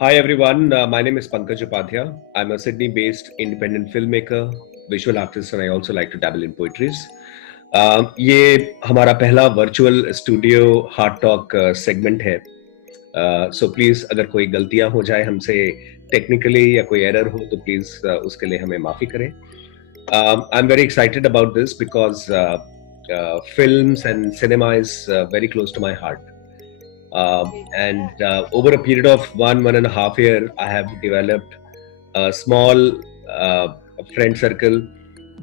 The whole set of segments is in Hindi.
Hi everyone, my name is Pankaj Upadhyay. I'm a Sydney-based independent filmmaker, visual artist, and I also like to dabble in poetries. ये हमारा पहला virtual studio heart talk segment है. सो प्लीज अगर कोई गलतियां हो जाए हमसे टेक्निकली या कोई एरर हो तो प्लीज उसके लिए हमें माफी करें. I'm very excited about this because films and cinema is very close to my heart. And over a period of 1.5 year, I have developed a small friend circle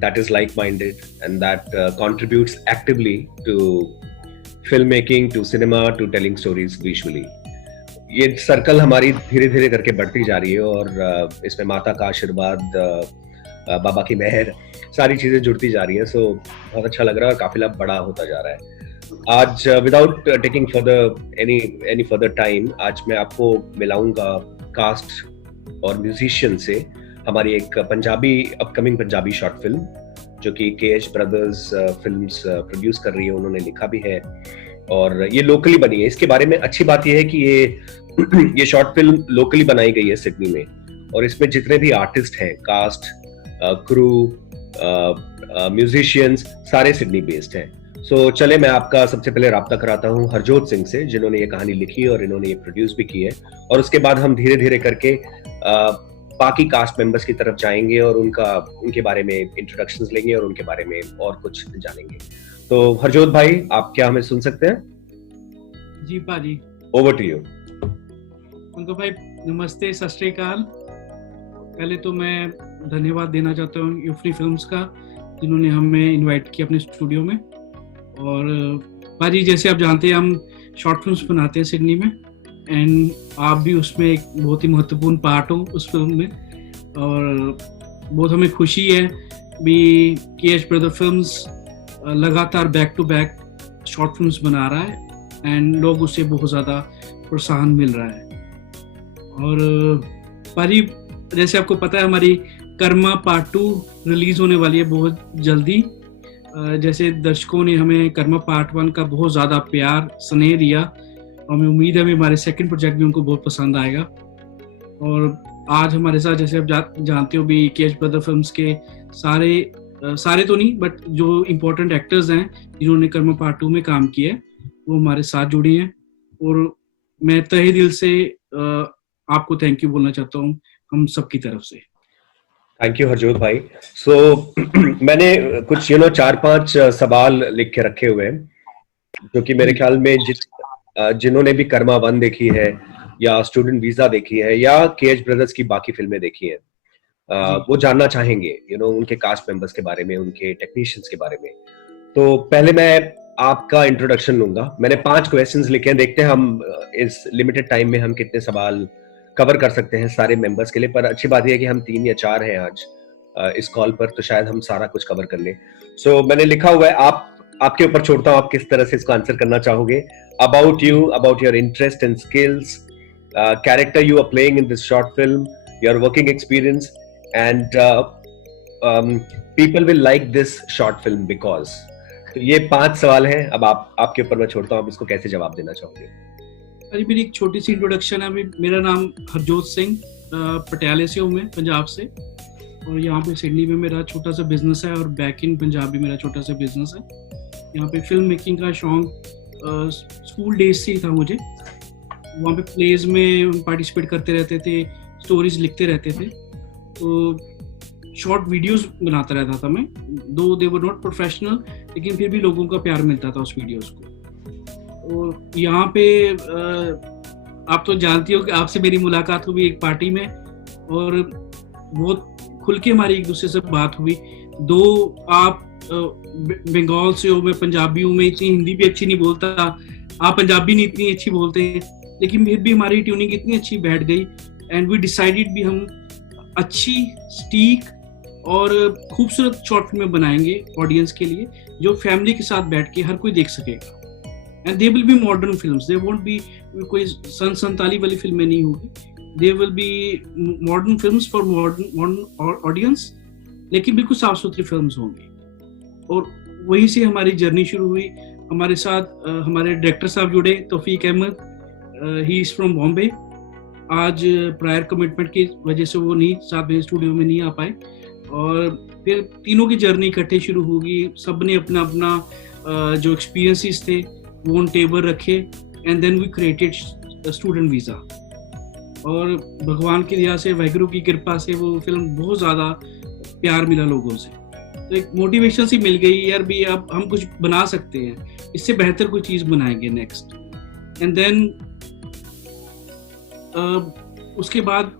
that is like-minded and that contributes actively to filmmaking, to cinema, to telling stories visually. ये सर्कल हमारी धीरे धीरे करके बढ़ती जा रही है और इसमें माता का आशीर्वाद, बाबा की मेहर, सारी चीजें जुड़ती जा रही हैं. सो बहुत अच्छा लग रहा है और काफिला बड़ा होता जा रहा है. आज without taking further any further time, आज मैं आपको मिलाऊंगा कास्ट और म्यूजिशियन से हमारी एक Punjabi upcoming Punjabi short film जो कि KH ब्रदर्स फिल्म्स प्रोड्यूस कर रही है. उन्होंने लिखा भी है और ये लोकली बनी है. इसके बारे में अच्छी बात यह है कि ये शॉर्ट फिल्म लोकली बनाई गई है सिडनी में और इसमें जितने भी आर्टिस्ट हैं, कास्ट, क्रू, म्यूजिशियंस, सारे सिडनी बेस्ड हैं. सो चले मैं आपका सबसे पहले राब्ता कराता हूँ हरजोत सिंह से, जिन्होंने ये कहानी लिखी और इन्होंने ये प्रोड्यूस भी की है. और उसके बाद हम धीरे धीरे करके बाकी कास्ट मेंबर्स की तरफ जाएंगे और उनके बारे में इंट्रोडक्शंस लेंगे और उनके बारे में और कुछ जानेंगे. तो हरजोत भाई, आप क्या हमें सुन सकते हैं? जी पाजी, ओवर टू यू. उनको भाई नमस्ते, सत श्री अकाल. पहले तो मैं धन्यवाद देना चाहता हूँ यूफ्री फिल्म्स का, जिन्होंने हमें इनवाइट किया अपने स्टूडियो में. और पाजी, जैसे आप जानते हैं हम शॉर्ट फिल्म्स बनाते हैं सिडनी में, एंड आप भी उसमें एक बहुत ही महत्वपूर्ण पार्ट हो उस फिल्म में. और बहुत हमें खुशी है भी KH ब्रदर फिल्म्स लगातार back to back short films बना रहा है एंड लोग उससे बहुत ज़्यादा प्रोत्साहन मिल रहा है. और पाजी, जैसे आपको पता है हमारी कर्मा पार्ट 2 रिलीज़ होने वाली है बहुत जल्दी. जैसे दर्शकों ने हमें कर्मा पार्ट 1 का बहुत ज़्यादा प्यार स्नेह दिया और हमें उम्मीद है हमारे सेकंड प्रोजेक्ट भी उनको बहुत पसंद आएगा. और आज हमारे साथ, जैसे आप जानते हो भी, KH ब्रदर फिल्म्स के सारे तो नहीं बट जो इम्पोर्टेंट एक्टर्स हैं जिन्होंने कर्मा पार्ट 2 में काम किया है वो हमारे साथ जुड़े हैं. और मैं तहे दिल से आपको थैंक यू बोलना चाहता हूँ हम सबकी तरफ से. थैंक यू हरजोत भाई. सो मैंने कुछ 4-5 सवाल लिख के रखे हुए हैं जो कि मेरे ख्याल में जिन्होंने भी कर्मा 1 देखी है या स्टूडेंट वीजा देखी है या KH ब्रदर्स की बाकी फिल्में देखी हैं, वो जानना चाहेंगे उनके कास्ट मेंबर्स के बारे में, उनके टेक्नीशियंस के बारे में. तो पहले मैं आपका इंट्रोडक्शन लूंगा. मैंने 5 क्वेश्चंस लिखे हैं, देखते हैं हम इस लिमिटेड टाइम में हम कितने सवाल कवर कर सकते हैं सारे मेंबर्स के लिए. पर अच्छी बात यह है कि हम 3 या 4 हैं आज इस कॉल पर, तो शायद हम सारा कुछ कवर कर लें. सो मैंने लिखा हुआ है, आपके ऊपर छोड़ता हूँ आप किस तरह से इसको आंसर करना चाहोगे. About you, about your interest and skills, character you are playing in this short film, your working experience, and people will like this short film because. तो ये 5 सवाल हैं. अब आपके ऊपर मैं छोड़ता हूँ, आप इसको कैसे जवाब देना चाहोगे? अरे मेरी एक छोटी सी इंट्रोडक्शन है. मेरा नाम हरजोत सिंह, पटियाले से हूँ मैं, पंजाब से. और यहाँ पे सिडनी में मेरा छोटा सा बिजनेस है और बैक इन पंजाब भी मेरा छोटा सा बिजनेस है. यहाँ पे फिल्म मेकिंग का शौक स्कूल डेज से ही था मुझे. वहाँ पे प्लेज में पार्टिसिपेट करते रहते थे, स्टोरीज लिखते रहते थे. तो शॉर्ट वीडियोस बनाता रहता था मैं, दो दे वर नॉट प्रोफेशनल, लेकिन फिर भी लोगों का प्यार मिलता था उस वीडियोस को. और यहाँ पे आप तो जानती हो कि आपसे मेरी मुलाकात हुई एक पार्टी में और बहुत खुल के हमारी एक दूसरे से बात हुई. दो आप बंगाल से हो, मैं पंजाबी हूँ, मैं इतनी हिंदी भी अच्छी नहीं बोलता, आप पंजाबी नहीं इतनी अच्छी बोलते हैं, लेकिन फिर भी हमारी ट्यूनिंग इतनी अच्छी बैठ गई एंड वी डिसाइडेड भी हम अच्छी स्टीक और खूबसूरत शॉर्ट फिल्में बनाएंगे ऑडियंस के लिए जो फैमिली के साथ बैठ के हर कोई देख सकेगा. And they will be modern films, they won't be कोई सन संताली वाली फिल्में नहीं होगी. They will be modern films for modern audience, लेकिन बिल्कुल साफ सुथरी फिल्म्स होंगी. और वहीं से हमारी जर्नी शुरू हुई. हमारे साथ हमारे डायरेक्टर साहब जुड़े, Taufiq Ahmed, he is from Bombay, आज प्रायर कमिटमेंट की वजह से वो नहीं साथ में स्टूडियो में नहीं आ पाए, और फिर तीनों की जर्नी इकट्ठे शुरू होगी। सब ने अपना अपना जो एक्सपीरियंसेस थे वो ऑन टेबल रखे, and then we created student visa. और भगवान की दया से, वाहिगुरु की कृपा से वो फिल्म बहुत ज़्यादा प्यार मिला लोगों से, तो एक मोटिवेशन सी मिल गई यार भी अब हम कुछ बना सकते हैं, इससे बेहतर कोई चीज़ बनाएंगे नेक्स्ट। एंड देन उसके बाद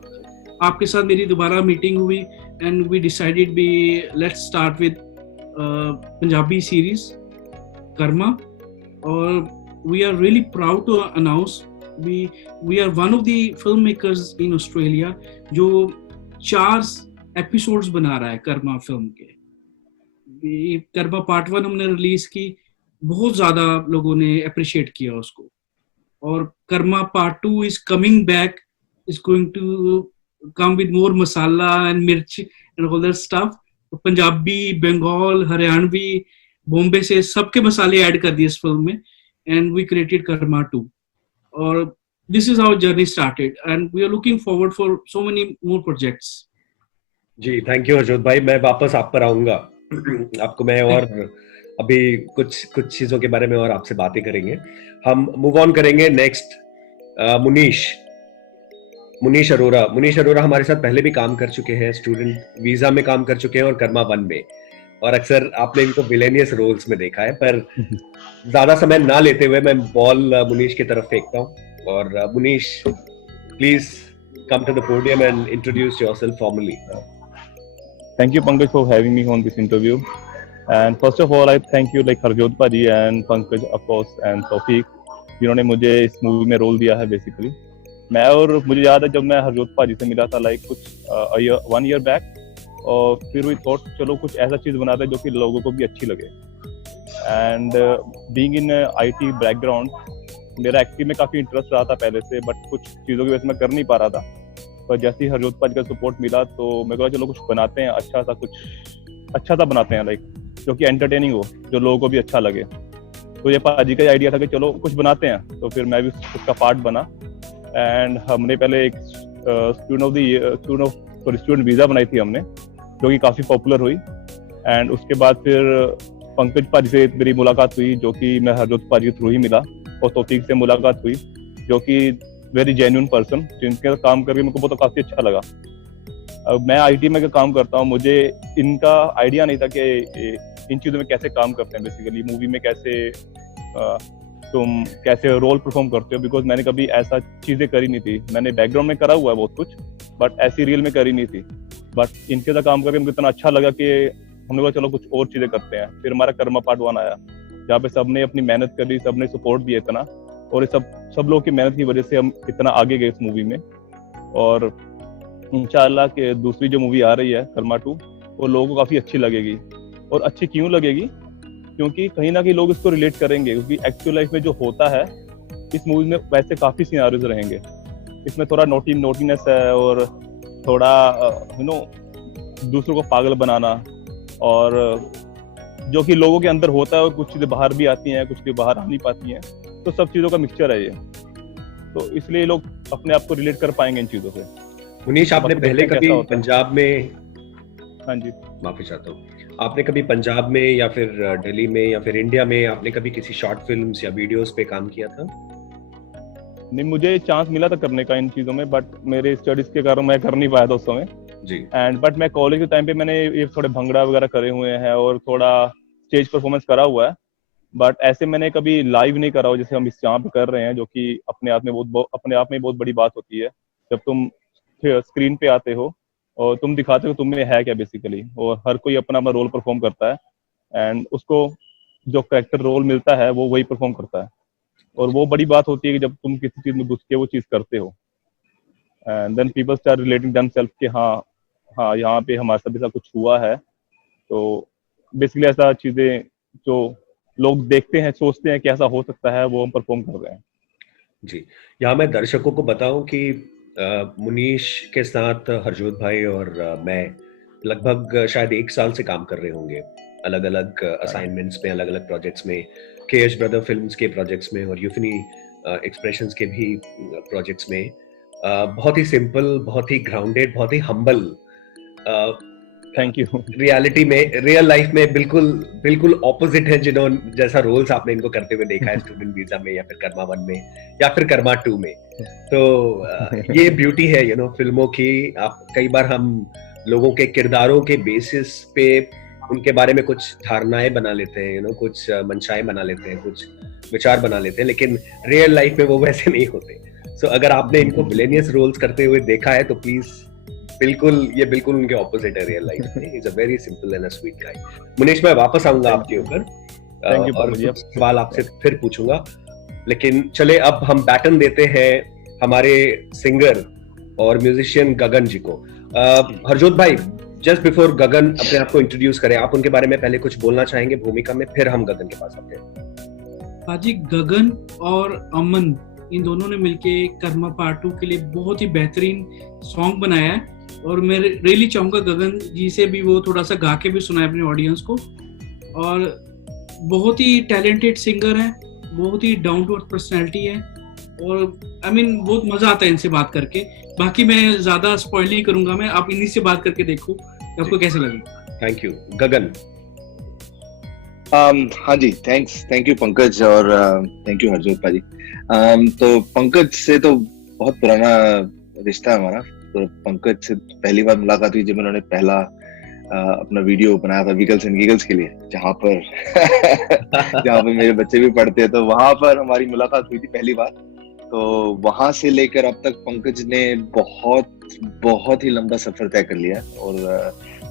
आपके साथ मेरी दोबारा मीटिंग हुई, and we decided be let's start with Punjabi series Karma. और we are really proud to announce we are one of the film makers in Australia जो 4 एपिसोड्स बना रहा है कर्मा फिल्म के। कर्मा पार्ट 1 हमने रिलीज की, बहुत ज्यादा लोगों ने अप्रिशिएट किया उसको, और Karma part 2 is coming back, is going to come with more masala and mirch and all that stuff. Punjabi, Bengal, Haryanvi, Bombay से सबके मसाले ऐड कर दिए इस फिल्म में, एंड वी क्रिएटेड कर्मा 2। और this is our journey started, and we are looking forward for so many more projects. जी, थैंक यू हरजोत भाई। मैं वापस आप पर आऊंगा। आपको मैं और अभी कुछ कुछ चीजों के बारे में और आपसे बातें करेंगे। हम मूव ऑन करेंगे नेक्स्ट। मुनीश अरोरा हमारे साथ पहले भी काम कर चुके हैं, स्टूडेंट वीजा में काम कर चुके हैं और कर्मा 1 में, और अक्सर आपने इनको विलेनियस रोल्स में देखा है। पर ज्यादा समय ना लेते हुए मैं बॉल मुनीश की तरफ फेंकता हूँ। और Munish, please come to the podium and introduce yourself formally. Thank you, Pankaj, for having me on this interview. And first of all, I thank you like Harjot Paji and Pankaj, of course, and Tawfiq, जिन्होंने मुझे इस मूवी में रोल दिया है बेसिकली। मैं और मुझे याद है जब मैं हरजोत पाजी से मिला था लाइक कुछ 1 year बैक, और फिर वी थॉट चलो कुछ ऐसा चीज़ बनाते हैं जो कि लोगों को भी अच्छी लगे। And being in IT background, मेरा एक्टिंग में काफ़ी इंटरेस्ट रहा था पहले से, बट कुछ चीज़ों की वजह से मैं कर नहीं पा रहा था। पर जैसे ही हरजोत पाजी का सपोर्ट मिला तो मैं कहा चलो कुछ बनाते हैं, कुछ अच्छा सा बनाते हैं, लाइक जो कि एंटरटेनिंग हो, जो लोगों को भी अच्छा लगे। तो ये पाजी का आइडिया था कि चलो कुछ बनाते हैं, तो फिर मैं भी उसका पार्ट बना। एंड हमने पहले एक स्टूडेंट वीज़ा बनाई थी हमने, जो कि काफ़ी पॉपुलर हुई। एंड उसके बाद फिर पंकज पाजी से मेरी मुलाकात हुई, जो कि मैं हरजोत पाजी के थ्रू ही मिला, और तौफीक से मुलाकात हुई, जो कि वेरी जेन्युइन पर्सन, जिनके काम करके मेरे को बहुत काफ़ी अच्छा लगा। अब मैं IT में काम करता हूँ, मुझे इनका आइडिया नहीं था कि इन चीज़ों में कैसे काम करते हैं, बेसिकली मूवी में कैसे तुम कैसे रोल परफॉर्म करते हो, बिकॉज मैंने कभी ऐसा चीज़ें करी नहीं थी। मैंने बैकग्राउंड में करा हुआ है बहुत कुछ, बट ऐसी रियल में करी नहीं थी। बट इनके साथ काम करके मुझे इतना अच्छा लगा कि हमने कहा चलो कुछ और चीज़ें करते हैं। फिर हमारा कर्मा पार्ट 1 आया, जहाँ पे सबने अपनी मेहनत करी, सबने सपोर्ट दिया इतना, और ये सब लोगों की मेहनत की वजह से हम इतना आगे गए इस मूवी में। और इंशाल्लाह कि दूसरी जो मूवी आ रही है कर्मा 2, वो लोगों को काफ़ी अच्छी लगेगी। और अच्छी क्यों लगेगी? क्योंकि कहीं ना कहीं लोग इसको रिलेट करेंगे, क्योंकि एक्चुअल लाइफ में जो होता है इस मूवी में वैसे काफ़ी सिनेरियोज रहेंगे। इसमें थोड़ा नोटीनेस है, और थोड़ा दूसरों को पागल बनाना, और जो कि लोगों के अंदर होता है, और कुछ चीज़ें बाहर भी आती हैं, कुछ चीज़ें बाहर आ नहीं पाती हैं, तो सब चीज़ों का मिक्सचर है ये। तो इसलिए लोग अपने आप को रिलेट कर पाएंगे इन चीज़ों से। मुनीश, आपने पहले कभी पंजाब में, हाँ जी, माफी चाहता हूँ, आपने कभी पंजाब में या फिर दिल्ली में या फिर इंडिया में आपने कभी किसी शॉर्ट फिल्म्स या वीडियोस पे काम किया था? नहीं, मुझे चांस मिला था करने का इन चीज़ों में, बट मेरे स्टडीज के कारण मैं कर नहीं पाया था उस समय जी। एंड बट मैं कॉलेज के टाइम पे मैंने ये थोड़े भंगड़ा वगैरह करे हुए हैं, और थोड़ा स्टेज परफॉर्मेंस करा हुआ है, बट ऐसे मैंने कभी लाइव नहीं करा हो जैसे हम इस यहाँ पे कर रहे हैं, जो कि अपने आप में बहुत बड़ी बात होती है जब तुम स्क्रीन पे आते हो और तुम दिखाते हो तुम में है क्या बेसिकली। और हर कोई अपना अपना रोल परफॉर्म करता है, एंड उसको जो कैरेक्टर रोल मिलता है वो वही परफॉर्म करता है, और वो बड़ी बात होती है कि जब तुम किसी चीज में घुस के वो चीज करते हो, and then people start relating themselves कि हाँ यहाँ पे हमारे साथ ऐसा कुछ हुआ है। तो बेसिकली ऐसा चीजें जो लोग देखते हैं सोचते हैं कि ऐसा हो सकता है, वो हम परफॉर्म कर रहे हैं। जी, यहाँ मैं दर्शकों को बताऊं कि मुनीश के साथ हरजोत भाई और मैं लगभग शायद 1 साल से काम कर रहे होंगे, अलग अलग असाइनमेंट्स में, अलग अलग प्रोजेक्ट्स में, KH ब्रदर फिल्म्स के प्रोजेक्ट्स में और यूफनी एक्सप्रेशंस के भी प्रोजेक्ट्स में। बहुत ही सिंपल, बहुत ही ग्राउंडेड, बहुत ही हम्बल, थैंक यू। रियलिटी में, रियल लाइफ में बिल्कुल बिल्कुल ऑपोजिट है, जिन्होंने जैसा रोल्स आपने इनको करते हुए देखा है स्टूडेंट वीजा में या फिर कर्मा 1 में या फिर कर्मा 2 में। तो ये ब्यूटी है फिल्मों की। आप कई बार हम लोगों के किरदारों के बेसिस पे उनके बारे में कुछ धारणाएं बना लेते हैं, कुछ मंशाएं बना लेते हैं, कुछ विचार बना लेते हैं, लेकिन रियल लाइफ में वो वैसे नहीं होते। सो अगर आपने इनको विलेनियस रोल्स करते हुए देखा है तो प्लीज ये बिल्कुल उनके ऑपोजिट है रियल लाइफ में। Is a very simple and a sweet guy. Munish, मैं वापस आऊंगा आपके ऊपर और कुछ सवाल आपसे फिर पूछूंगा, लेकिन चले अब हम बैटन देते हैं हमारे सिंगर और म्यूजिशियन गगन जी को। हरजोत भाई, जस्ट बिफोर गगन अपने आप को इंट्रोड्यूस करें, आप उनके बारे में पहले कुछ बोलना चाहेंगे भूमिका में, फिर हम गगन के पास आते हैं। हाजी, गगन और अमन इन दोनों ने मिलके कर्मा पार्ट 2 के लिए बहुत ही बेहतरीन सॉन्ग बनाया है, और मैं रियली चाहूंगा गगन जी से भी वो थोड़ा सा गा के भी सुनाए अपने ऑडियंस को। और बहुत ही टैलेंटेड सिंगर है, बहुत ही डाउन टू अर्थ पर्सनैलिटी है, और बहुत मजा आता है इनसे बात करके। बाकी मैं ज्यादा स्पॉइल नहीं करूंगा, मैं आप इन्हीं से बात करके देखो आपको कैसे लगेगा। थैंक यू गगन। हाँ जी, थैंक यू पंकज, और थैंक यू हरजोत भाजी। तो पंकज से तो बहुत पुराना रिश्ता है हमारा। तो पंकज से पहली बार मुलाकात हुई जब उन्होंने पहला अपना वीडियो बनाया था वीगल्स एंड गीगल्स के लिए, जहाँ पर मेरे बच्चे भी पढ़ते हैं, तो वहां पर हमारी मुलाकात हुई थी पहली बार। तो वहां से लेकर अब तक पंकज ने बहुत ही लंबा सफर तय कर लिया, और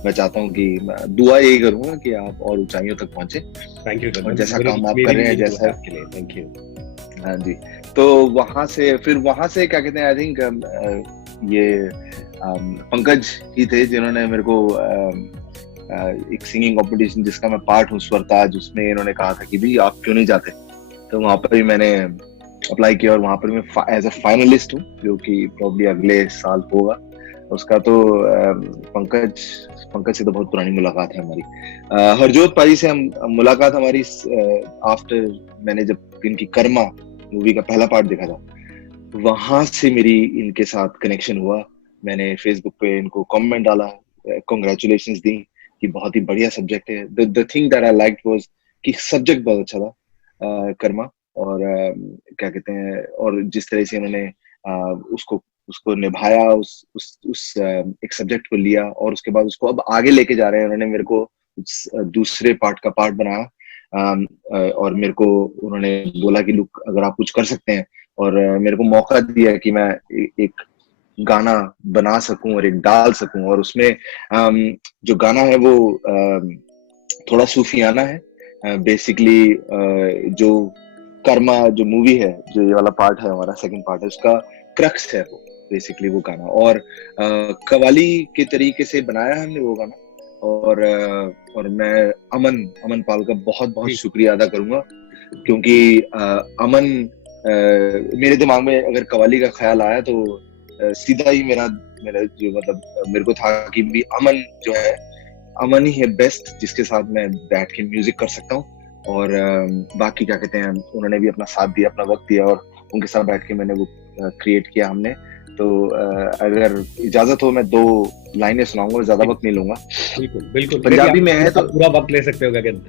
मैं चाहता हूँ कि दुआ यही करूंगा कि आप और ऊंचाइयों तक पहुंचे। Thank you. और जैसा काम आप कर रहे हैं, जैसा के लिए थैंक यू। हाँ जी, तो वहां से क्या कहते हैं, आई थिंक ये पंकज ही थे जिन्होंने मेरे को एक सिंगिंग कंपटीशन जिसका मैं पार्ट हूँ, स्वरताज, उसमें इन्होंने कहा था कि भी आप क्यों नहीं जाते। तो वहां पर भी मैंने अप्लाई किया, और वहां पर मैं एज अ फाइनलिस्ट हूँ, जो कि प्रॉब्ली अगले साल होगा उसका। तो पंकज से तो बहुत पुरानी मुलाकात है हमारी। हरजोत पाजी से मुलाकात हमारी आफ्टर मैंने जब इनकी कर्मा मूवी का पहला पार्ट देखा था, वहां से मेरी इनके साथ कनेक्शन हुआ। मैंने फेसबुक पे इनको कमेंट डाला, कांग्रेचुलेशंस दी कि बहुत ही बढ़िया सब्जेक्ट है। The thing that I liked was कि सब्जेक्ट बहुत अच्छा था कर्मा, और क्या कहते हैं, और जिस तरह से इन्होंने उसको निभाया, उस एक सब्जेक्ट को लिया, और उसके बाद उसको अब आगे लेके जा रहे हैं। उन्होंने मेरे को दूसरे पार्ट का पार्ट बनाया, और मेरे को उन्होंने बोला कि लुक, अगर आप कुछ कर सकते हैं, और मेरे को मौका दिया कि मैं एक गाना बना सकूं और एक डाल सकूं। और उसमें जो गाना है वो थोड़ा सूफियाना है। बेसिकली जो कर्मा जो मूवी है, जो ये वाला पार्ट है हमारा सेकंड पार्ट है, उसका क्रक्स है वो बेसिकली वो गाना, और कवाली के तरीके से बनाया हमने वो गाना। और मैं अमन पाल का बहुत शुक्रिया अदा करूंगा, क्योंकि अमन मेरे दिमाग में अगर कवाली का ख्याल आया तो सीधा ही मेरा जो मतलब मेरे को था कि भी अमन ही है बेस्ट, जिसके साथ मैं बैठ के म्यूजिक कर सकता हूँ। और बाकी क्या कहते हैं, उन्होंने भी अपना साथ दिया, अपना वक्त दिया, और उनके साथ बैठ के मैंने वो क्रिएट किया हमने। तो अगर इजाजत हो मैं 2 लाइनें सुनाऊंगा, ज्यादा वक्त नहीं लूंगा। बिल्कुल पंजाबी में है तो पूरा वक्त ले सकते हो गगन।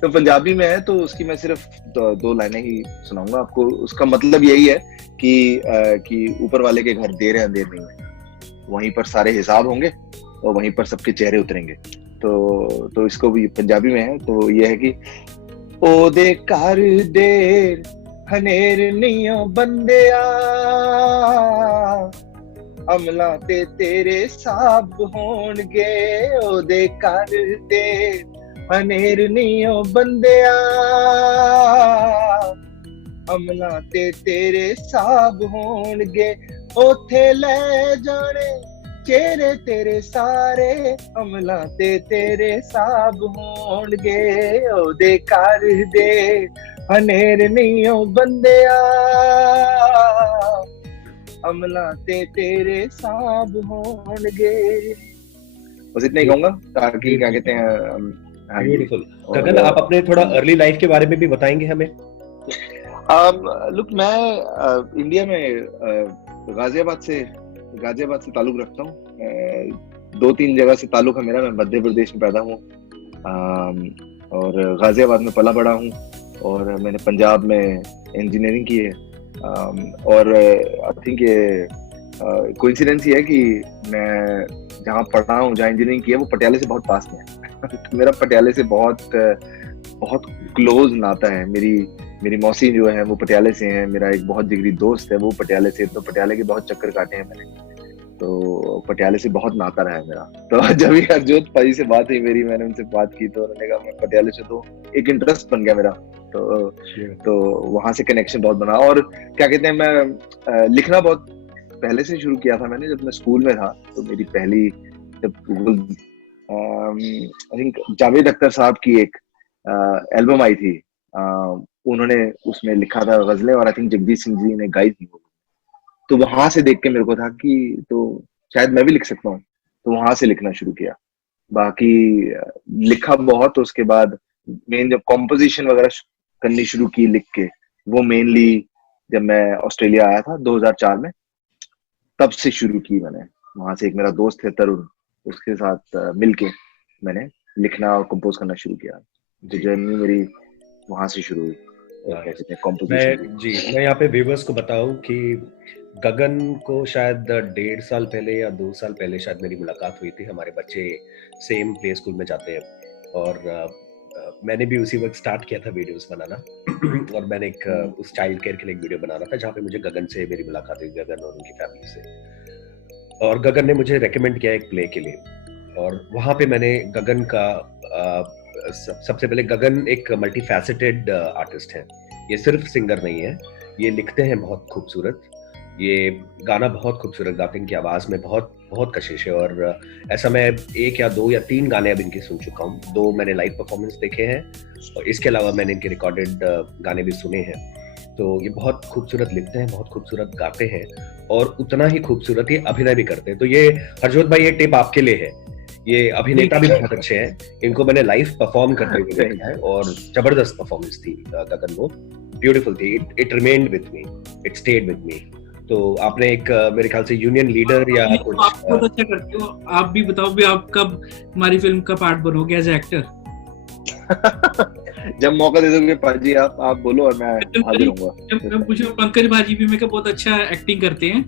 तो पंजाबी में है तो उसकी मैं सिर्फ 2 लाइनें ही सुनाऊंगा आपको। उसका मतलब यही है कि ऊपर वाले के घर देर है अंधेर नहीं है, वहीं पर सारे हिसाब होंगे और वहीं पर सबके चेहरे उतरेंगे। तो इसको भी पंजाबी में है, तो ये है कि ओ दे कर देर हनेर नहीं बंदिया, अमला ते तेरे साब होणगे। ओ दे कर देर हनेर नहीं बंदिया, अमला ते तेरे साब होणगे। ओथे ले जाने चेहरे तेरे सारे, अमला ते तेरे साब होणगे। ओदे कर दे हनेर नहीं बंदिया, अमला ते तेरे साब होणगे। बस इतना ही कहूंगा, ताकि क्या कहते हैं। ब्यूटीफुल। गगन, आप अपने थोड़ा अर्ली लाइफ के बारे में भी बताएंगे हमें? लुक, मैं इंडिया में गाजियाबाद से ताल्लुक रखता हूँ। 2-3 जगह से ताल्लुक है मेरा। मैं मध्य प्रदेश में पैदा हूँ और गाजियाबाद में पला बड़ा हूँ, और मैंने पंजाब में इंजीनियरिंग की है। और आई थिंक ये कोइंसिडेंस ही है कि मैं जहाँ पढ़ा हूँ, जहाँ इंजीनियरिंग की है, वो पटियाले से बहुत पास में है। तो मेरा पटियाले से बहुत क्लोज नाता है। मेरी मौसी जो है वो पटियाले से हैं। मेरा एक बहुत जिगरी दोस्त है, वो पटियाले से। तो पटियाले के बहुत चक्कर काटे हैं मैंने, तो पटियाले से बहुत नाता रहा है मेरा। तो जब भी हरजोत भाई से बात हुई मेरी, मैंने उनसे बात की, तो उन्होंने कहा मैं पटियाले से, तो एक इंटरेस्ट बन गया मेरा। तो वहां से कनेक्शन बहुत बना। और क्या कहते हैं, मैं लिखना बहुत पहले से शुरू किया था मैंने। जब मैं स्कूल में था तो मेरी पहली, जब आई थिंक जावेद अख्तर साहब की एक एल्बम आई थी, उन्होंने उसमें लिखा था गजलें, और आई थिंक जगदीश सिंह जी ने गाई थी। तो वहां से देख के मेरे को था कि तो शायद मैं भी लिख सकता हूँ, तो वहां से लिखना शुरू किया। बाकी लिखा बहुत। तो उसके बाद मेन जब कॉम्पोजिशन वगैरह करनी शुरू की लिख के, वो मेनली जब मैं ऑस्ट्रेलिया आया था 2004 में, तब से शुरू की मैंने। वहां से एक मेरा दोस्त है तरुण, उसके साथ मिलके मैंने लिखना और कंपोज करना शुरू किया। तो जर्नी मेरी वहां से शुरू हुई। मैं यहाँ पे व्यूअर्स को बताऊं कि गगन को शायद 1.5 साल पहले या 2 साल पहले शायद मेरी मुलाकात हुई थी। हमारे बच्चे सेम प्ले स्कूल में जाते हैं, और मैंने भी उसी वक्त स्टार्ट किया था वीडियोस बनाना। और मैंने एक उस चाइल्ड केयर के लिए एक वीडियो बना रहा था, जहाँ पे मुझे गगन से मेरी मुलाकात हुई, गगन और उनकी फैमिली से। और गगन ने मुझे रेकमेंड किया एक प्ले के लिए, और वहाँ पे मैंने गगन का सबसे पहले, गगन एक मल्टी फैसेटेड आर्टिस्ट है। ये सिर्फ सिंगर नहीं है, ये लिखते हैं बहुत खूबसूरत, ये गाना बहुत खूबसूरत गाते हैं, इनकी आवाज़ में बहुत बहुत कशिश है। और ऐसा मैं 1 या 2 या 3 गाने अब इनके सुन चुका हूँ। 2 मैंने लाइव परफॉर्मेंस देखे हैं, और इसके अलावा मैंने इनके रिकॉर्डेड गाने भी सुने हैं। तो ये बहुत खूबसूरत लिखते हैं, बहुत खूबसूरत गाते हैं, और उतना ही खूबसूरत ये अभिनय भी करते हैं। तो ये हरजोत भाई, ये टिप आपके लिए है। ये अभिनेता भी बहुत अच्छे हैं, इनको मैंने लाइव परफॉर्म करते हुए देखा है, और जबरदस्त परफॉर्मेंस थी गगन, वो ब्यूटीफुल थी। It remained with me, it stayed with me. तो आपने एक मेरे ख्याल से यूनियन लीडर या कुछ, आप बहुत अच्छा करते हो। आप भी बताओ भी, आप कब हमारी फिल्म का पार्ट बनोगे एज एक्टर? जब मौका दे दोगे पाजी, आप बोलो और मैं हाजिर होऊंगा। मैं पूछूं, पंकज भाजी भी मेरे बहुत अच्छा एक्टिंग करते हैं।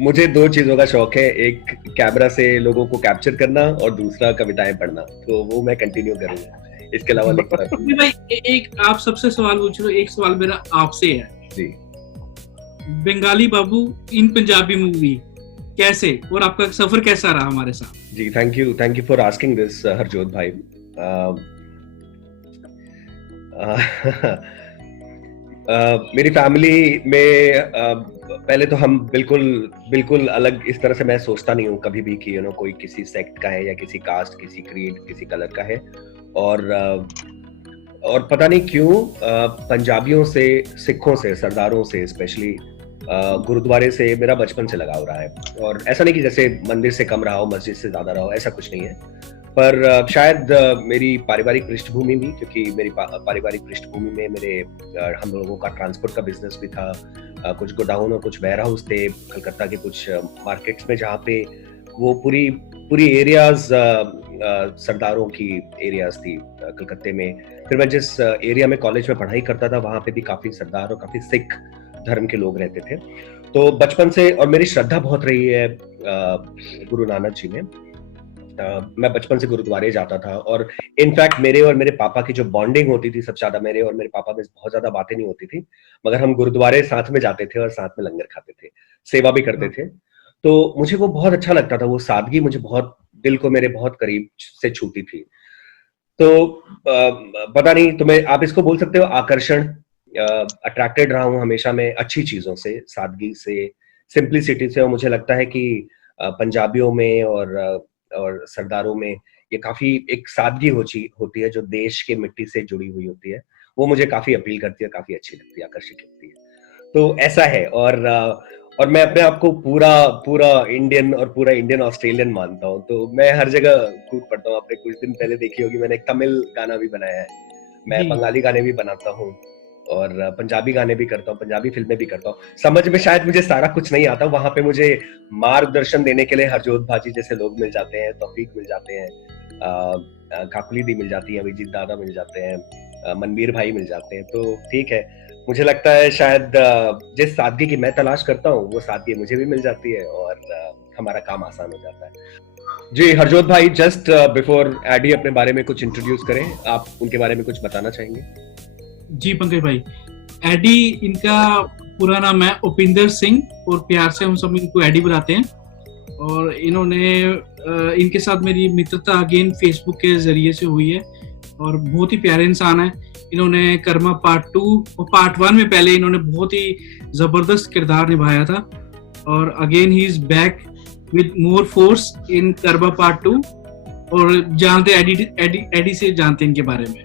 मुझे 2 चीजों का शौक है, एक कैमरा से लोगों को कैप्चर करना, और दूसरा कविताएं पढ़ना। तो वो मैं कंटिन्यू करूंगा, इसके अलावा भाई एक आप सबसे सवाल पूछ रहे हो, एक सवाल मेरा आपसे है जी। बंगाली बाबू इन पंजाबी मूवी कैसे, और आपका सफर कैसा रहा हमारे साथ? जी, thank you for asking this Harjot bhai. मेरी फैमिली में पहले तो हम बिल्कुल अलग, इस तरह से मैं सोचता नहीं हूँ कभी भी कि कोई किसी सेक्ट का है या किसी कास्ट, किसी क्रीड, किसी कलर का है। और पता नहीं क्यों पंजाबियों से, सिखों से, सरदारों से, स्पेशली गुरुद्वारे से मेरा बचपन से लगाव रहा है। और ऐसा नहीं कि जैसे मंदिर से कम रहा हो, मस्जिद से ज्यादा रहा हो, ऐसा कुछ नहीं है। पर शायद मेरी पारिवारिक पृष्ठभूमि भी, क्योंकि मेरी पारिवारिक पृष्ठभूमि में हम लोगों का ट्रांसपोर्ट का बिजनेस भी था, कुछ गोडाउन और कुछ वेयर हाउस थे कलकत्ता के कुछ मार्केट्स में, जहाँ पे वो पूरी एरियाज सरदारों की एरियाज थी कलकत्ते में। फिर मैं जिस एरिया में कॉलेज में पढ़ाई करता था, वहाँ पे भी काफी सरदार और काफी सिख धर्म के लोग रहते थे। तो बचपन से, और मेरी श्रद्धा बहुत रही है गुरु नानक जी में। मैं बचपन से गुरुद्वारे जाता था, और इनफैक्ट मेरे और मेरे पापा की जो बॉन्डिंग होती थी, सबसे ज्यादा मेरे और मेरे पापा में बहुत ज्यादा बातें नहीं होती थी, मगर हम गुरुद्वारे साथ में जाते थे और साथ में लंगर खाते थे, सेवा भी करते थे। तो मुझे वो बहुत अच्छा लगता था, वो सादगी मुझे बहुत, दिल को मेरे बहुत करीब से छूती थी। तो पता नहीं तुम्हें, आप इसको बोल सकते हो आकर्षण, अट्रैक्टेड रहा हूं हमेशा मैं अच्छी चीजों से, सादगी से, सिंप्लिसिटी से। और मुझे लगता है कि पंजाबियों में और सरदारों में ये काफी एक सादगी होती है, जो देश के मिट्टी से जुड़ी हुई होती है। वो मुझे काफी अपील करती है, काफी अच्छी लगती है, आकर्षक लगती है। तो ऐसा है। और मैं अपने आप को पूरा इंडियन और पूरा इंडियन ऑस्ट्रेलियन मानता हूँ। तो मैं हर जगह कूद पड़ता हूँ। आपने कुछ दिन पहले देखी होगी, मैंने एक तमिल गाना भी बनाया है, मैं बंगाली गाने भी बनाता हूँ, और पंजाबी गाने भी करता हूँ, पंजाबी फिल्में भी करता हूँ। समझ में शायद मुझे सारा कुछ नहीं आता, वहां पे मुझे मार्गदर्शन देने के लिए हरजोत भाजी जैसे लोग मिल जाते हैं, तौफीक मिल जाते हैं, काकुली दी मिल जाती है, अभिजीत दादा मिल जाते हैं, मनवीर भाई मिल जाते हैं। तो ठीक है, मुझे लगता है शायद जिस सादगी की मैं तलाश करता हूँ वो सादगी मुझे भी मिल जाती है और हमारा काम आसान हो जाता है। जी हरजोत भाई, जस्ट बिफोर एडी अपने बारे में कुछ इंट्रोड्यूस करें, आप उनके बारे में कुछ बताना चाहेंगे? जी पंकज भाई, एडी इनका पूरा नाम है उपिंदर सिंह और प्यार से हम सब इनको एडी बुलाते हैं। और इन्होंने इनके साथ मेरी मित्रता अगेन फेसबुक के जरिए से हुई है और बहुत ही प्यारे इंसान है। इन्होंने कर्मा पार्ट 2 और पार्ट 1 में पहले इन्होंने बहुत ही जबरदस्त किरदार निभाया था और again he is back with more force in Karma part 2। और जानते एडी से जानते हैं इनके बारे में।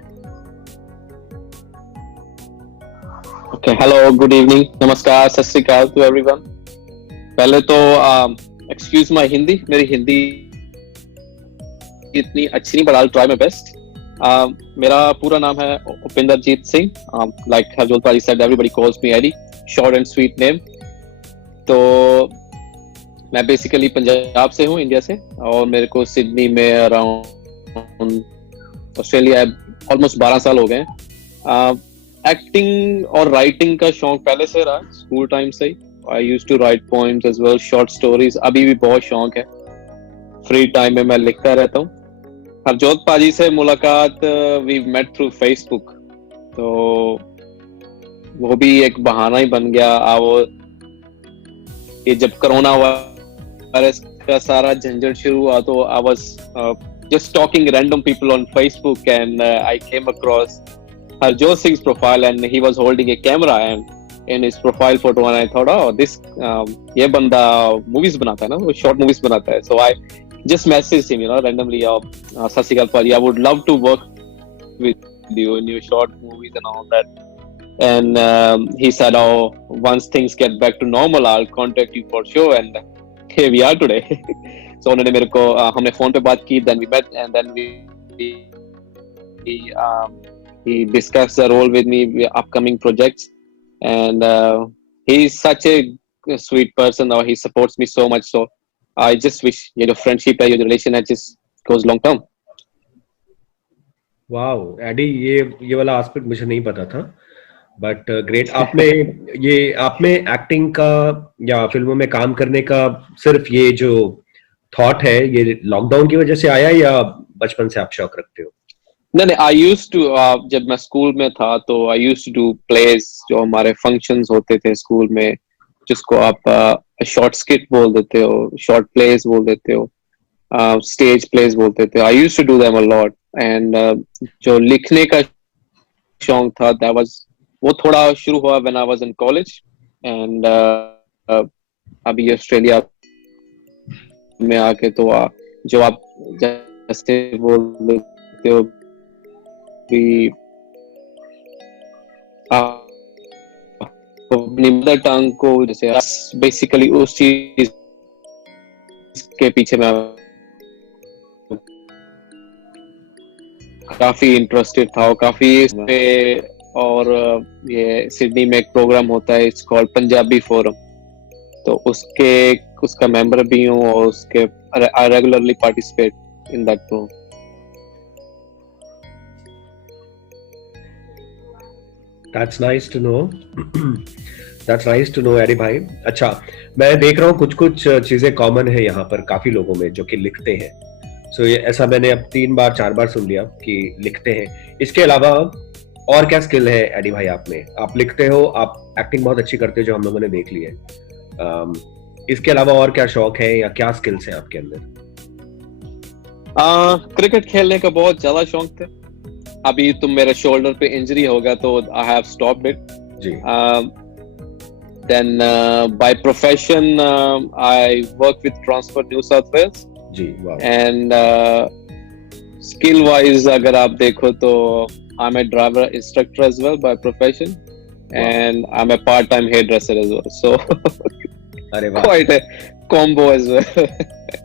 Okay, hello, good evening, नमस्कार, सत श्री अकाल to everyone। पहले तो excuse my हिंदी, मेरी हिंदी इतनी अच्छी नहीं, but I'll try my best। मेरा पूरा नाम है उपिंदरजीत सिंह, like हरजोत भाई said, everybody calls me Eddie, short and sweet name। तो मैं बेसिकली पंजाब से हूँ, इंडिया से, और मेरे को सिडनी में अराउंड ऑस्ट्रेलिया ऑलमोस्ट 12 साल हो गए। एक्टिंग और राइटिंग का शौक पहले से रहा, स्कूल टाइम से ही। I used to write poems as well, short stories, अभी भी बहुत शौक है। फ्री टाइम में मैं लिखता रहता हूँ। हरजोत पाजी से मुलाकात वी मेट थ्रू फेसबुक, तो वो भी एक बहाना ही बन गया। ये जब कोरोना वायरस का सारा झंझट शुरू हुआ तो I was just talking random people on Facebook and I came across Harjot Singh's profile and he was holding a camera and in his profile photo and I thought, oh, this ये बंदा movies बनाता है ना, वो short movies बनाता है। So I just messaged him, randomly, सत श्री अकाल पाजी, I would love to work with you in your short movies and all that। And he said, oh, once things get back to normal, I'll contact you for sure। And here we are today। So उन्होंने मेरे को हमने phone पे बात की, then we met and then he discussed the role with me, upcoming projects, and he's such a sweet person, or he supports me so much. So I just wish your friendship and your relation just goes long term। Wow Eddie, ये वाला एस्पेक्ट मुझे नहीं पता था, बट ग्रेट। आप में एक्टिंग का या फिल्मों में काम करने का सिर्फ ये जो थॉट है, ये लॉकडाउन की वजह से आया या बचपन से आप शौक रखते हो? नहीं, आई यूज्ड टू, जब मैं स्कूल में था तो I used to do plays, जो हमारे फंक्शंस होते थे स्कूल में, जिसको आप शॉर्ट स्किट बोल देते हो, शॉर्ट प्लेज बोल देते हो, स्टेज प्लेज बोलते थे। I used to do them a lot. And जो लिखने का शौक था, दैट वाज, वो थोड़ा शुरू हुआ when I was in college. And अभी ऑस्ट्रेलिया में आके तो जो आप जैसे बोल देते हो अपनी मदर टंग को, जैसे बेसिकली उस चीज के पीछे मैं काफी इंटरेस्टेड था और काफी इसमें। और ये सिडनी में एक प्रोग्राम होता है, इट्स कॉल्ड पंजाबी फोरम, तो उसका मेंबर भी हूँ और उसके I regularly participate in that programme. That's nice to know। That's nice to know Eddie भाई। अच्छा, मैं देख रहा हूँ कुछ चीजें कॉमन है यहाँ पर काफी लोगों में जो कि लिखते हैं। सो ये ऐसा मैंने अब 3 बार 4 बार सुन लिया कि लिखते हैं। इसके अलावा और क्या स्किल है एडी भाई आप में? आप लिखते हो, आप एक्टिंग बहुत अच्छी करते हो जो हम लोगों ने देख ली है। इसके अलावा और क्या शौक है या क्या स्किल्स हैं आपके अंदर? क्रिकेट खेलने का बहुत ज्यादा शौक था। अभी तुम मेरे शोल्डर पे इंजरी होगा तो I have stopped it ji. Then by profession I work with transport New South Wales ji. Wow. And skill wise अगर आप देखो तो I am a driver instructor as well by profession, and I am a part time hairdresser as well. So अरे वाह, quite a combo as well.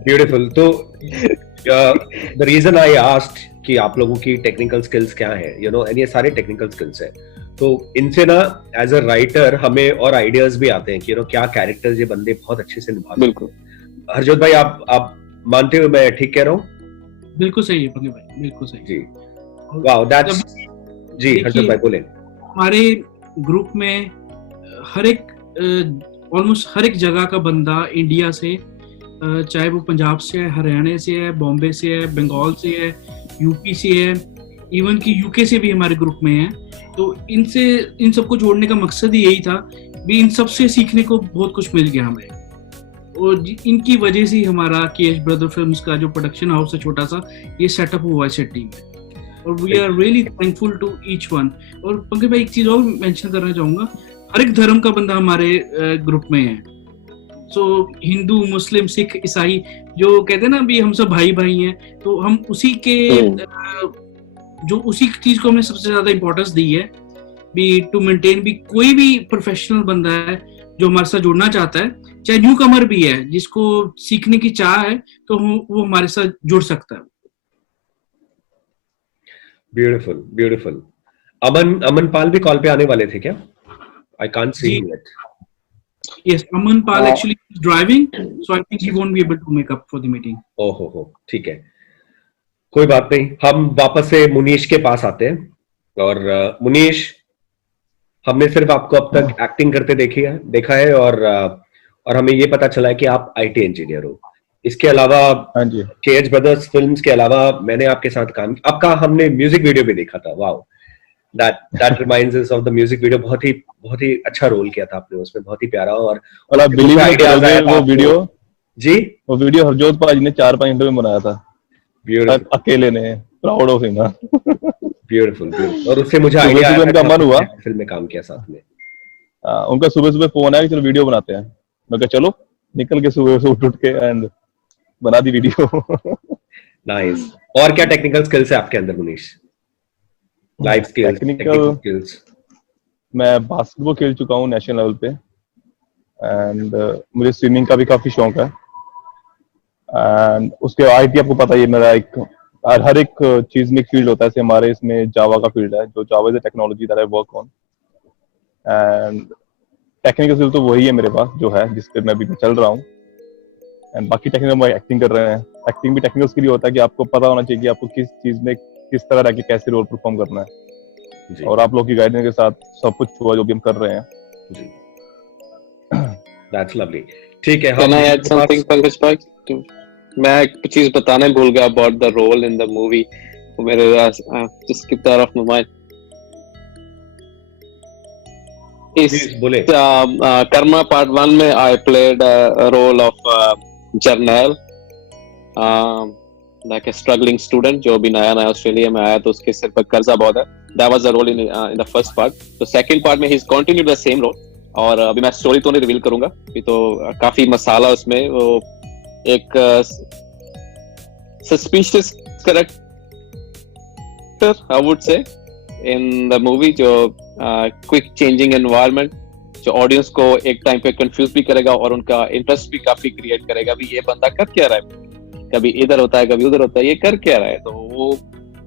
Beautiful. तो द रीजन आई आस्क्ड कि आप लोगों की टेक्निकल स्किल्स क्या है, एंड ये सारे टेक्निकल स्किल्स है। तो इनसे ना एज अ राइटर हमें और आइडियाज भी आते हैं कि क्या कैरेक्टर्स ये बंदे बहुत अच्छे से निभा सकते हैं। बिल्कुल। हरजोत भाई आप मानते हो मैं ठीक कह रहा हूँ? बिल्कुल सही है पंकज भाई, बिल्कुल सही। जी, वाओ दैट्स, जी हरजोत भाई बोले। हमारे ग्रुप में हर एक ऑलमोस्ट हर एक जगह का बंदा इंडिया से, चाहे वो पंजाब से है, हरियाणा से है, बॉम्बे से है, बंगाल से है, यूपी से है, इवन कि यूके से भी हमारे ग्रुप में है। तो इन सबको जोड़ने का मकसद ही यही था भी इन सब से सीखने को बहुत कुछ मिल गया हमें, और इनकी वजह से ही हमारा केएच ब्रदर फिल्म्स का जो प्रोडक्शन हाउस है छोटा सा, ये सेटअप हुआ है सिटी में, और we are really thankful to each one. और पंकज भाई एक चीज और मेंशन करना चाहूंगा, हर एक धर्म का बंदा हमारे ग्रुप में है। सो हिंदू, मुस्लिम, सिख, ईसाई, जो कहते हैं ना भी हम सब भाई भाई हैं, तो हम उसी के जो उसी चीज को हमने सबसे ज्यादा इंपॉर्टेंस दी है भी टू मेंटेन भी। कोई भी प्रोफेशनल बंदा है जो हमारे साथ जुड़ना चाहता है, चाहे न्यू कमर भी है, जिसको सीखने की चाह है, तो वो हमारे साथ जुड़ सकता है। Beautiful beautiful. अमन पाल भी कॉल पे आने वाले थे क्या? I can't see him yet. Yes, Aman Pal actually is driving, so I think he won't be able to make up for the meeting. ओहो हो, ठीक है, कोई बात नहीं। हम वापस से मुनीश के पास आते हैं। और मुनीश, हमने सिर्फ आपको अब तक एक्टिंग करते देखा है और हमें ये पता चला है कि आप आईटी इंजीनियर हो। इसके अलावा केएच ब्रदर्स फिल्म्स के अलावा मैंने आपके साथ आपका हमने म्यूजिक वीडियो भी देखा था। Wow, that reminds us of the music video। बहुत ही अच्छा रोल किया था आपने उसमें, बहुत ही प्यारा। और आप बिलीव नहीं करोगे, वो वीडियो हरजोत पाजी ने 4-5 घंटे में बनाया था, अकेले ने। Proud of him. ब्यूटीफुल। और उससे मुझे आइडिया आया, उनका मन हुआ, फिल्म में काम किया साथ में। उनका सुबह फोन आया कि चलो वीडियो बनाते हैं। मैं कहा चलो, निकल के सुबह से उठ के एंड बना दी वीडियो। नाइस। और क्या टेक्निकल स्किल्स है आपके अंदर Munish? Life skills, technical skills. मैं बास्केटबॉल खेल चुका हूँ नेशनल लेवल पे, एंड मुझे स्विमिंग का भी काफी शौक है। एंड उसके आईटी आपको पता ही है, मेरा एक हर एक चीज में एक फील्ड होता है। जैसे हमारे इसमें जावा का फील्ड है, जो Java is a technology that I work on, and technical skill तो वही है मेरे पास जो है, जिस पे मैं अभी चल रहा हूँ। एंड बाकी टेक्निकल में एक्टिंग कर रहे हैं। एक्टिंग भी टेक्निकल स्किल ही होता है कि आपको पता होना चाहिए कि आपको किस चीज में किस तरह रह के कैसे रोल परफॉर्म करना है। और आप लोग की गाइडेंस के साथ सब कुछ हुआ जो भी हम कर रहे हैं। जी, दैट्स लवली। ठीक है, Can I add something, Pankaj भाई? मैं एक चीज बताने भूल गया about the role in the movie. मेरे just skip that off my mind. बोले। कर्मा पार्ट 1 में I played a role of Jarnail, like a struggling student जो अभी नया ऑस्ट्रेलिया में आया, तो उसके सिर पर कर्जा बहुत है। That was the role in the first part. तो second part में he's continued the same role। और अभी मैं स्टोरी तो नहीं रिवील करूंगा, ये तो काफी मसाला उसमें। वो एक suspicious character I would say in the movie, जो quick changing environment, जो ऑडियंस को एक टाइम पे कंफ्यूज भी करेगा और उनका इंटरेस्ट भी काफी क्रिएट करेगा। अभी ये बंदा कर क्या रहा है, कभी इधर होता है कभी उधर होता है, ये कर क्या रहा है। तो वो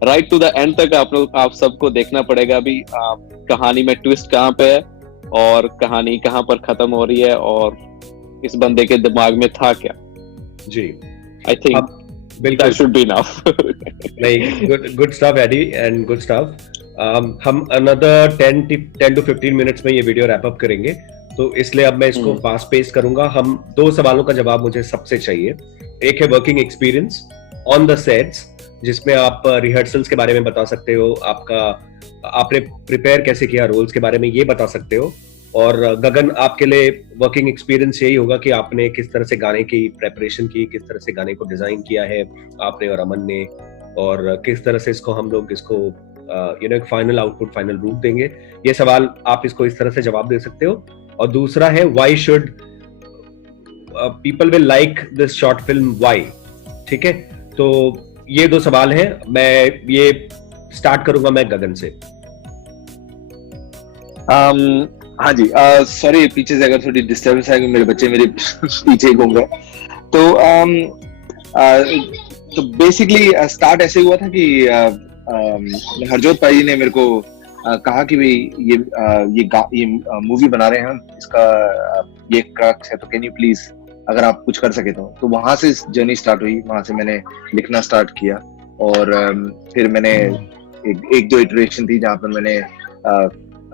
राइट टू द एंड तक आप सबको देखना पड़ेगा अभी कहानी में ट्विस्ट कहाँ पे है और कहानी कहाँ पर खत्म हो रही है और इस बंदे के दिमाग में था क्या। जी, I think that should be enough. नहीं, good stuff Eddie and good stuff. हम another 10 to 15 minutes में ये वीडियो रैप अप करेंगे, तो इसलिए अब मैं इसको फास्ट पेस करूंगा। हम 2 सवालों का जवाब मुझे सबसे चाहिए। एक है working experience on the sets, जिसमें आप रिहर्सल्स के बारे में बता सकते हो, आपने प्रिपेयर कैसे किया रोल्स के बारे में ये बता सकते हो। और गगन, आपके लिए वर्किंग एक्सपीरियंस यही होगा कि आपने किस तरह से गाने की प्रेपरेशन की, किस तरह से गाने को डिजाइन किया है आपने और अमन ने, और किस तरह से इसको हम लोग इसको एक फाइनल आउटपुट, फाइनल रूप देंगे। ये सवाल आप इसको इस तरह से जवाब दे सकते हो। और दूसरा है why should people will like this short film, why. ठीक है, तो ये 2 सवाल हैं। मैं ये स्टार्ट करूंगा मैं गगन से। हाँ जी, सॉरी पीछे से अगर थोड़ी डिस्टर्बेंस आएगी, मेरे बच्चे मेरे पीछे घूम रहे। तो बेसिकली स्टार्ट ऐसे हुआ था कि हरजोत भाई ने मेरे को कहा कि भाई ये मूवी बना रहे हैं हम, इसका ये क्रक्स है, तो कैन यू प्लीज अगर आप कुछ कर सके तो वहां से जर्नी स्टार्ट हुई। वहां से मैंने लिखना स्टार्ट किया और फिर मैंने एक दो इटरेशन थी जहाँ पर मैंने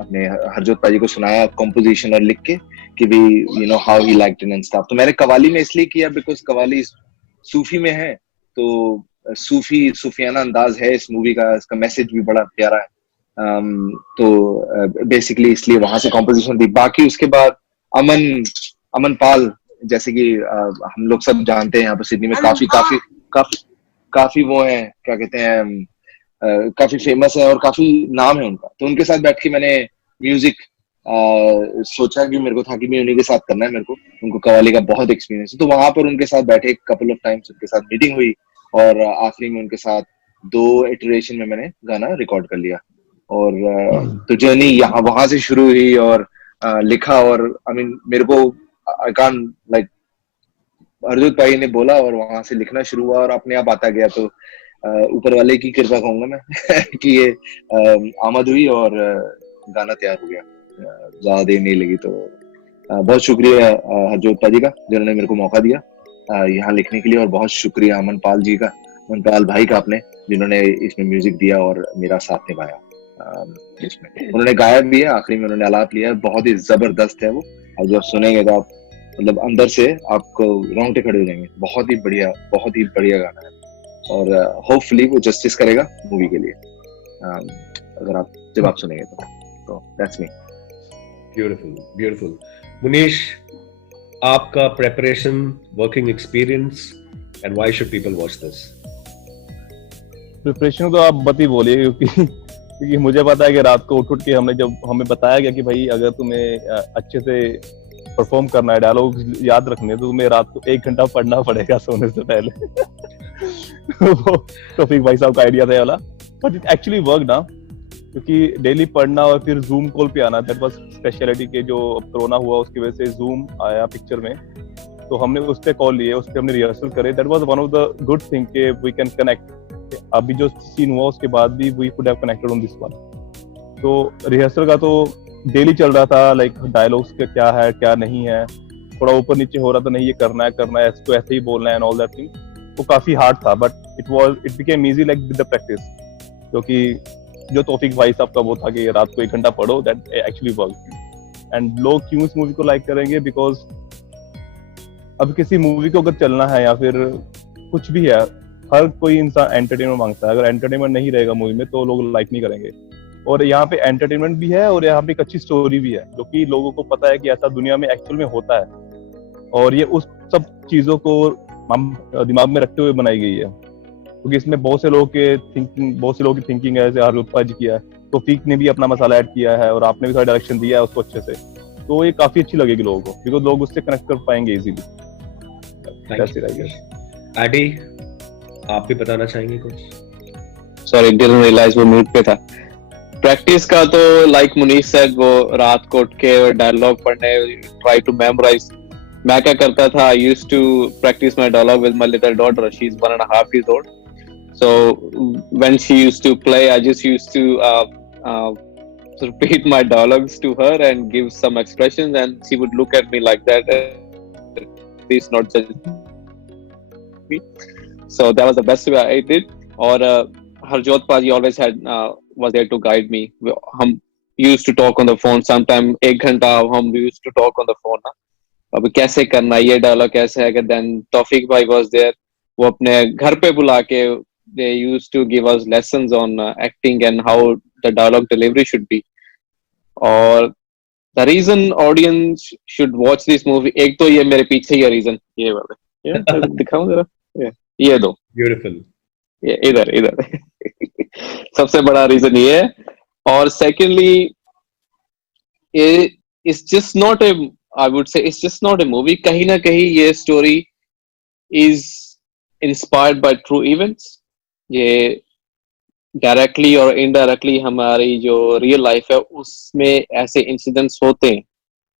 अपने हरजोत पाजी को सुनाया कंपोजिशन और लिख के कि भी you know how he liked it and stuff. तो मैंने कवाली में इसलिए किया बिकॉज कवाली सूफी में है, तो सूफियाना अंदाज है इस मूवी का, इसका मैसेज भी बड़ा प्यारा है। तो बेसिकली इसलिए वहां से कॉम्पोजिशन थी। बाकी उसके बाद अमन पाल, जैसे कि हम लोग सब जानते हैं यहाँ पर सिडनी में काफी वो है, क्या कहते हैं, काफी फेमस है और काफी नाम है उनका। तो उनके साथ बैठ के मैंने म्यूजिक सोचा कि मेरे को था कि मैं उन्हीं के साथ करना है, मेरे को उनको कवाली का बहुत एक्सपीरियंस है। तो वहां पर उनके साथ बैठे, कपल ऑफ टाइम्स उनके साथ मीटिंग हुई और आखिरी में उनके साथ 2 इटरेशन में मैंने गाना रिकॉर्ड कर लिया। और तो जर्नी यहाँ वहां से शुरू हुई और लिखा। और आई मीन मेरे को आई कांट लाइक हरजोत भाई ने बोला और वहां से लिखना शुरू हुआ और अपने आप आता गया। तो ऊपर वाले की कृपा कहूंगा मैं कि ये आमद हुई और गाना तैयार हो गया। ज्यादा देर नहीं लगी। तो बहुत शुक्रिया हरजोत पाजी का जिन्होंने मेरे को मौका दिया यहाँ लिखने के लिए, और बहुत शुक्रिया अमन पाल जी का, अमन पाल भाई का आपने, जिन्होंने इसमें म्यूजिक दिया और मेरा साथ निभाया इसमें। उन्होंने गाया भी है, आखिरी में उन्होंने आलाप लिया है, बहुत ही जबरदस्त है वो। और जब सुनेंगे तो आप मतलब अंदर से आपको रोंगटे खड़े हो जाएंगे। बहुत ही बढ़िया गाना है और होपफुली वो जस्टिस करेगा मूवी के लिए अगर आप जब आप सुनेंगे तो दैट्स मी। ब्यूटीफुल। मुनीश, आपका preparation, working experience and why should people watch this? Preparation तो आप बत ही बोलिए, क्योंकि मुझे पता है कि रात को उठ के हमें बताया गया कि भाई अगर तुम्हें अच्छे से परफॉर्म करना है, डायलॉग याद रखने हैं, तो तुम्हें रात को 1 घंटा पढ़ना पड़ेगा सोने से पहले। वो तौफीक भाई साहब का आइडिया था वाला, बट इट एक्चुअली वर्क ना, क्योंकि डेली पढ़ना और फिर जूम कॉल पे आना, दैट वाज स्पेशलिटी के जो कोरोना हुआ उसकी वजह से जूम आया पिक्चर में, तो हमने उस पे कॉल लिए, उस पे हमने रिहर्सल करे। That was one of the good thing के वी कैन कनेक्ट। अभी जो सीन हुआ उसके बाद भी we could have connected on this one. तो रिहर्सल का तो डेली चल रहा था, लाइक डायलॉग्स का क्या है क्या नहीं है, थोड़ा ऊपर नीचे हो रहा था, नहीं ये करना है इसको ऐसे ही बोलना है एंड ऑल दैट थिंग। वो काफी हार्ड था, but it became easy like with the practice. क्योंकि जो तौफीक भाई साहब का वो था कि रात को 1 घंटा पढ़ो, दैट एक्चुअली वर्क। एंड लोग क्यों इस मूवी को लाइक करेंगे? बिकॉज अब किसी मूवी को अगर चलना है या फिर कुछ भी है, हर कोई इंसान एंटरटेनमेंट मांगता है। अगर एंटरटेनमेंट नहीं रहेगा मूवी में तो लोग लाइक नहीं करेंगे। और यहाँ पे एंटरटेनमेंट भी है और यहाँ पे एक अच्छी स्टोरी भी है, जो कि लोगों को पता है कि ऐसा दुनिया में एक्चुअल में होता है। और ये उस सब चीजों को दिमाग में रखते हुए बनाई गई है, क्योंकि इसमें बहुत से लोगों की थिंकिंग है, जैसे हरजोत पाजी किया है, तौफीक ने भी अपना मसाला ऐड किया है और आपने भी थोड़ा डायरेक्शन दिया है उसको अच्छे से। तो ये काफी अच्छी लगेगी लोगों को, बिकॉज लोग उससे कनेक्ट कर पाएंगे इजीली। आदि, आप भी बताना चाहेंगे कुछ? सॉरी, डिडंट रियलाइज वो म्यूट पे था। प्रैक्टिस का तो लाइक मुनीश सेड, वो रात को उठ के डायलॉग पढ़ने, ट्राई टू मेमोराइज। मैं क्या करता था, I used to practise my dialogue with my little daughter, she is 1.5 years old. So when she used to play, I just used to repeat my dialogues to her and give some expressions, and she would look at me like that. Please not judge me. So that was the best way I did. Or Harjot Paji always was there to guide me. हम used to talk on the phone. Sometime 1 घंटा हम used to talk on the phone. अब कैसे करना, ये डायलॉग कैसे है? Then Tawfiq Bhai was there. वो अपने घर पे बुला के they used to give us lessons on acting and how the dialogue delivery should be. और the reason audience should watch this movie, एक तो ये मेरे पीछे ये reason, ये वाला दिखाऊं जरा, ये दो, ब्यूटीफुल, ये इधर सबसे बड़ा reason ये है। और secondly, it's just not a, I would say it's just not a movie, कहीं ना कहीं ये story is inspired by true events। ये डायरेक्टली और इनडायरेक्टली हमारी जो रियल लाइफ है उसमें ऐसे इंसिडेंट्स होते हैं,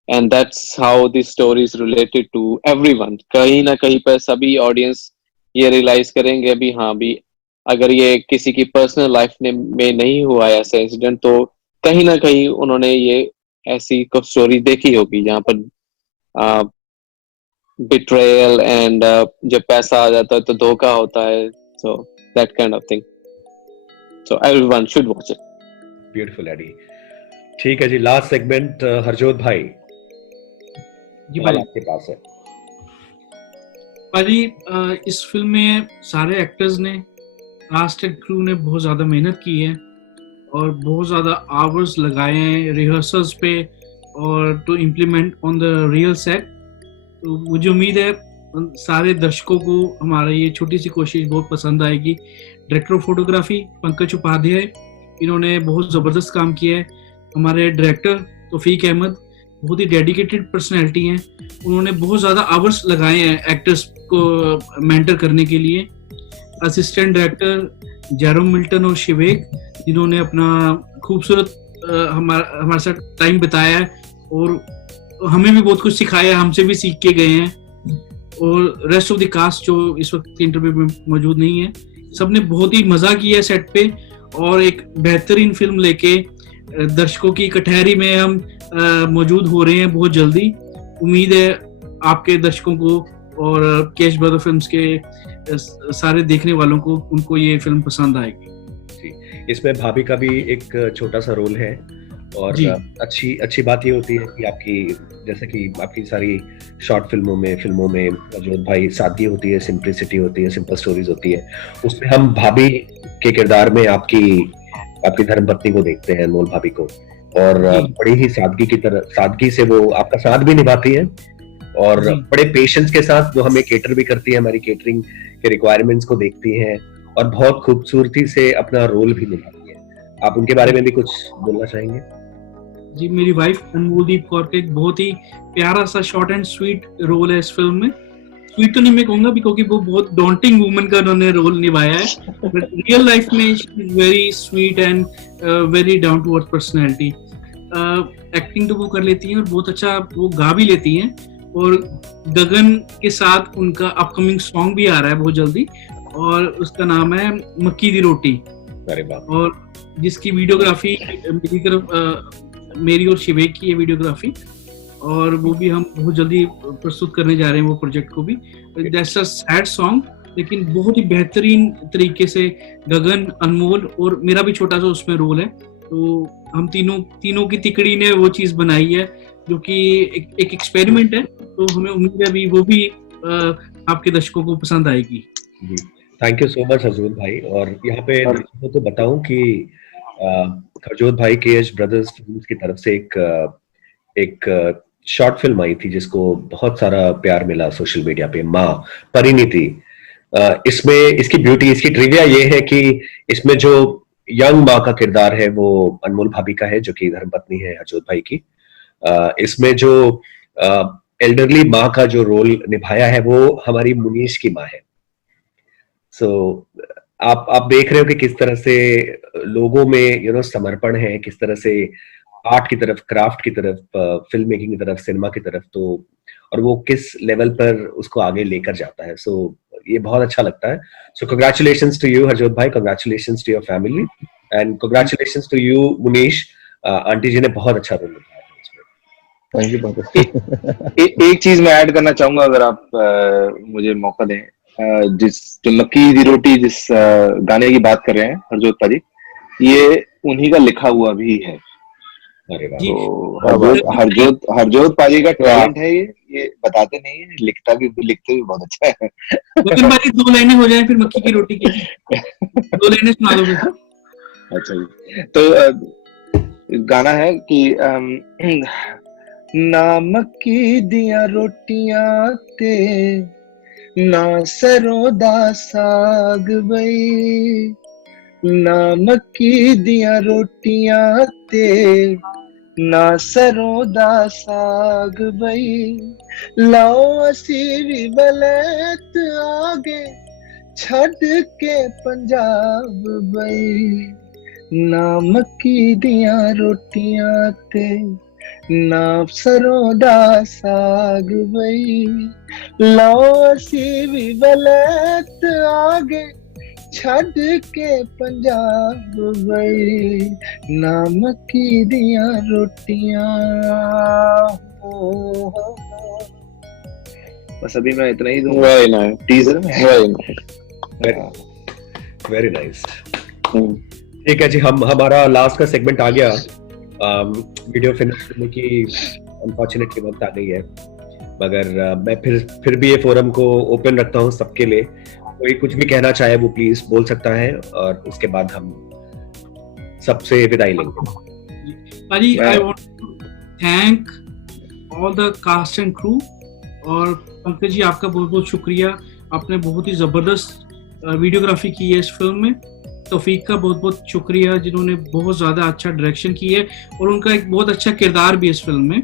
and that's how this story is related to everyone. कहीं ना कहीं पर सभी ऑडियंस ये रियलाइज करेंगे अभी, हाँ भी अगर ये किसी की पर्सनल लाइफ में नहीं हुआ ऐसा इंसिडेंट, तो कहीं ना कहीं उन्होंने ये ऐसी कुछ स्टोरी देखी होगी जहाँ पर बिट्रेयल एंड जब पैसा आ जाता है तो धोखा होता है, so that kind of thing, so everyone should watch it. Beautiful Eddie. ठीक है जी, लास्ट सेगमेंट हरजोत भाई, जी सवाल भाई। आपके पास है। भाजी इस फिल्म में सारे एक्टर्स ने, कास्ट एंड क्रू ने बहुत ज्यादा मेहनत की है और बहुत ज्यादा आवर्स लगाए हैं रिहर्सल्स पे और to implement on the real set. तो मुझे उम्मीद है सारे दर्शकों को हमारा ये छोटी सी कोशिश बहुत पसंद आएगी। Director of photography Pankaj Upadhyay, इन्होंने बहुत ज़बरदस्त काम किया है। हमारे डायरेक्टर तौफीक अहमद बहुत ही डेडिकेटेड पर्सनैलिटी हैं, उन्होंने बहुत ज़्यादा आवर्स लगाए हैं एक्टर्स को मेंटर करने के लिए। असिस्टेंट डायरेक्टर जैरोम मिल्टन और शिवेक, जिन्होंने अपना खूबसूरत हमारे साथ टाइम बिताया है और हमें भी बहुत कुछ सिखाया है, हमसे भी सीख के गए हैं। और रेस्ट ऑफ द कास्ट जो इस वक्त इंटरव्यू में मौजूद नहीं है, सबने बहुत ही मजा किया सेट पे और एक बेहतरीन फिल्म लेके दर्शकों की कटहरी में हम मौजूद हो रहे हैं बहुत जल्दी। उम्मीद है आपके दर्शकों को और कैश ब्रदर फिल्म्स के सारे देखने वालों को, उनको ये फिल्म पसंद आएगी। इसमें भाभी का भी एक छोटा सा रोल है और अच्छी बात ये होती है कि आपकी, जैसे कि आपकी सारी शॉर्ट फिल्मों में जो भाई सादगी होती है, सिंपलिसिटी होती है, सिंपल स्टोरीज होती है, उसमें हम भाभी के किरदार में आपकी धर्मपत्नी को देखते हैं, अनमोल भाभी को, और बड़ी ही सादगी से वो आपका साथ भी निभाती है और बड़े पेशेंस के साथ वो हमें केटर भी करती है, हमारी केटरिंग के रिक्वायरमेंट्स को देखती हैं और बहुत खूबसूरती से अपना रोल भी निभाती है। आप उनके बारे में भी कुछ बोलना चाहेंगे? जी, मेरी वाइफ अनमोलदीप कौर का एक बहुत ही प्यारा सा शॉर्ट एंड स्वीट रोल है इस फिल्म में। स्वीट तो नहीं मैं कहूंगा क्योंकि वो बहुत डॉन्टिंग वुमन का उन्होंने रोल निभाया है, बट रियल लाइफ में very sweet and very down to earth personality. Acting तो वो कर लेती हैं और बहुत अच्छा वो गा भी लेती हैं। और गगन के साथ उनका अपकमिंग सॉन्ग भी आ रहा है बहुत जल्दी और उसका नाम है मक्की दी रोटी। अरे वाह। और जिसकी वीडियोग्राफी मेरी और शिवेक की है वीडियोग्राफी, और वो भी हम बहुत जल्दी प्रस्तुत करने जा रहे हैं वो प्रोजेक्ट को भी। दैट्स अ सैड सॉन्ग, लेकिन बहुत ही बेहतरीन तरीके से गगन, अनमोल और मेरा भी छोटा सा उसमें रोल है। तो हम तीनों की तिकड़ी ने वो चीज बनाई है जो कि एक एक्सपेरिमेंट है। तो हमें उम्मीद है अभी वो भी आपके दर्शकों को पसंद आएगी। Thank you so much Harjot भाई। और यहाँ पे तो बताऊं कि हरजोत भाई केएच ब्रदर्स फिल्म्स की तरफ से एक शॉर्ट फिल्म आई थी जिसको बहुत सारा प्यार मिला सोशल मीडिया पे, माँ परिणीति। इसमें इसकी ब्यूटी, इसकी ट्रिविया ये है कि इसमें जो यंग माँ का किरदार है वो अनमोल भाभी का है, जो कि धर्मपत्नी है हरजोत भाई की। इसमें जो एल्डरली माँ का जो रोल निभाया है वो हमारी मुनीश की माँ है। सो आप देख रहे हो कि किस तरह से लोगों में समर्पण है, किस तरह से आर्ट की तरफ, क्राफ्ट की तरफ, फिल्म मेकिंग की तरफ, सिनेमा की तरफ, तो और वो किस लेवल पर उसको आगे लेकर जाता है। सो ये बहुत अच्छा लगता है। So congratulations to you Harjot bhai, congratulations to your family and congratulations to you Munish. Aunty जी ने बहुत अच्छा रोल निभाया इसमें। एक चीज मैं ऐड करना चाहूंगा, अगर आप मुझे मौका दें। जो मक्की दी रोटी जिस गाने की बात कर रहे हैं हरजोत पाजी, ये उन्हीं का लिखा हुआ भी है। अरे वाह। तो हरजोत पाजी का टैलेंट है, ये बताते नहीं है, लिखते भी बहुत अच्छा है। लेकिन भाई 2 लाइनें हो जाए फिर मक्की की रोटी की 2 लाइनें सुना दो फिर। अच्छा जी, तो गाना है कि ना मक्की दिया रोटियां ते ना सरों दा साग बई, ना मक्की दिया रोटियां ते ना सरों दा साग बई, लाओ असी भी बलैत आगे छड़ के पंजाब बई, ना मक्की दिया रोटियां ते ना सरों दा साग बई, लाओ असी भी बलैत आगे छड़ के पंजाब गई नाम की दिया रोटियां हो। बस अभी मैं इतना ही दूंगा Very nice. टीजर में। Very nice. Very nice. ठीक है जी, हम हमारा लास्ट का सेगमेंट आ गया। वीडियो फिनिश करने की अनफॉर्चुनेटली वक्त आ गई है, मगर मैं फिर भी ये फोरम को ओपन रखता हूँ सबके लिए। कोई कुछ भी कहना चाहे वो प्लीज बोल सकता है, और उसके बाद हम सबसे विदाई लेंगे। पाजी, I want to thank all the cast and crew, और पंकज जी आपका बहुत बहुत शुक्रिया। आपने बहुत ही जबरदस्त वीडियोग्राफी की है इस फिल्म में। तौफीक का बहुत बहुत शुक्रिया, जिन्होंने बहुत ज्यादा अच्छा डायरेक्शन की है, और उनका एक बहुत अच्छा किरदार भी है इस फिल्म में,